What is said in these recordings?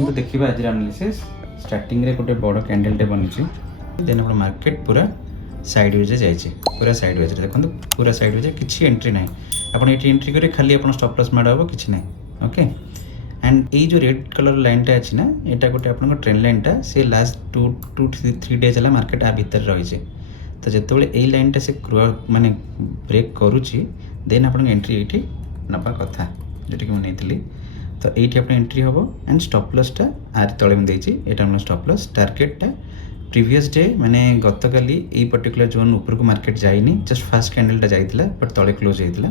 आसतु देखा आज analysis starting रे गोटे बड़ कैंडल बनी देन आप मार्केट पूरा साइड वेज जाइए पूरा साइड वेज देखो पूरा साइड वेज किसी एंट्री ना आप एंट्री करेंगे खाली आप स्टॉप लॉस माड़ हम कि ना ओके एंड ये जो रेड कलर लाइनटा अच्छी ना यहाँ गोटे आप ट्रेंड लाइनटा से लास्ट 2-3 डेज है मार्केट आ भितर रही है तो जिते ये लाइनटा से माने ब्रेक करुच्ची देन आप एंट्री ये नवा कथा जोटा कि मुझे तो ये आप एंट्री हम एंड स्टॉप लॉसटा आर तले मुझे यहाँ स्टॉप लॉस टार्गेटटा प्रीवियस डे माने गतकाली ये पर्टिकुलर जोन ऊपर को मार्केट जाइनी जस्ट फास्ट कैंडलटा जाइला बट तले क्लोज होता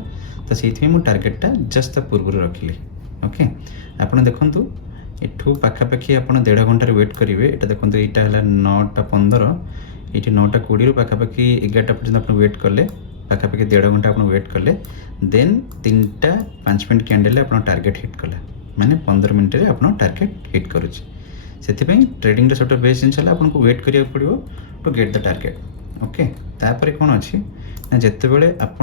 तो से मुझे टार्गेटटा जस्ट ता पूर्व रखिली ओके आपड़ देखु एठू पाखापाखि आप 1.5 घंटार वेट करेंगे ये देखो यहाँ है 9:15 ये 9:20 पाखापाखि 11टा पर्यटन आप वेट कले पाखापाखि 1.5 घंटा आप वेट कले देन 3टा 5 मिनट कैंडल आप टार्गेट हिट कले माने 15 मिनट में आप टार्गेट हिट करुच्ची से ट्रेडिंग सब बेस्ट जिन आपको वेट करा पड़ो to get the target okay तापर कौन अच्छी ना जिते बड़े आप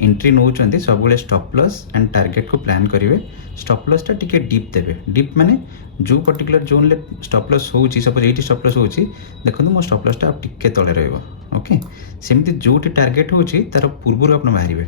एंट्री नौ सब स्टॉप लॉस एंड टार्गेट को प्लान करेंगे स्टॉप लॉसटा टिके डीप देवे डीप माने जो पर्टिकुलर जोन ले स्टॉप लॉस होची सपोज ये स्टॉप लॉस होची देखो मो स्टॉप लॉसटा आप टिके तले रहिबो ओके सेमती जोटी टार्गेट होची तार पूर्व आप बाहर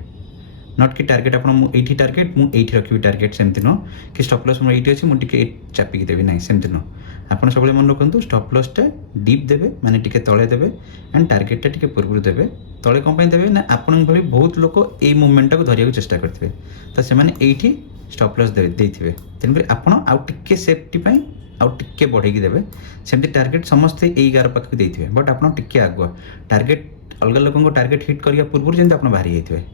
नट कि टार्गेट आपठी टार्गेट मुझे रखी टार्गेट सेमती नुह कि स्टॉप लॉस मोर ये अच्छी मुझे चापिकी देवी ना सेमती नुह आप सब मन रखु स्टॉप लॉसटा डीप देवे माने टिके तले देवे एंड टार्गेटटा टिके पूर्व देवे तले कौन देवे ना आपण भली बहुत लोक ये मुवमेंटा को धरिया चेष्टा करते तो से स्टॉप लॉस देते तेणुक आप टिके सेफ्टी आउ टिके बढ़ेकी देवे सेमती टार्गेट समस्ते यही गार पाख देते बट आप टिके आगुआ टार्गेट अलग लोगों टार्गेट हिट करने पूर्व जमी आप बाहरी जाइए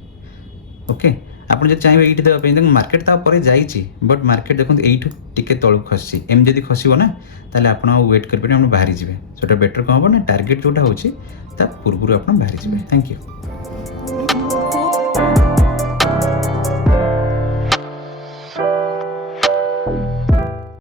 ओके आप जो चाहिए ये देवाई मार्केट तापर जाइए बट मार्केट देखो ये टिके तलू खसी एम जब खसब ना ताले आप वेट करेंगे बाहरी जाए बेटर कौन हम ना टार्गेट जोटा हो पूर्व आप बाहरी जाए थैंक यू।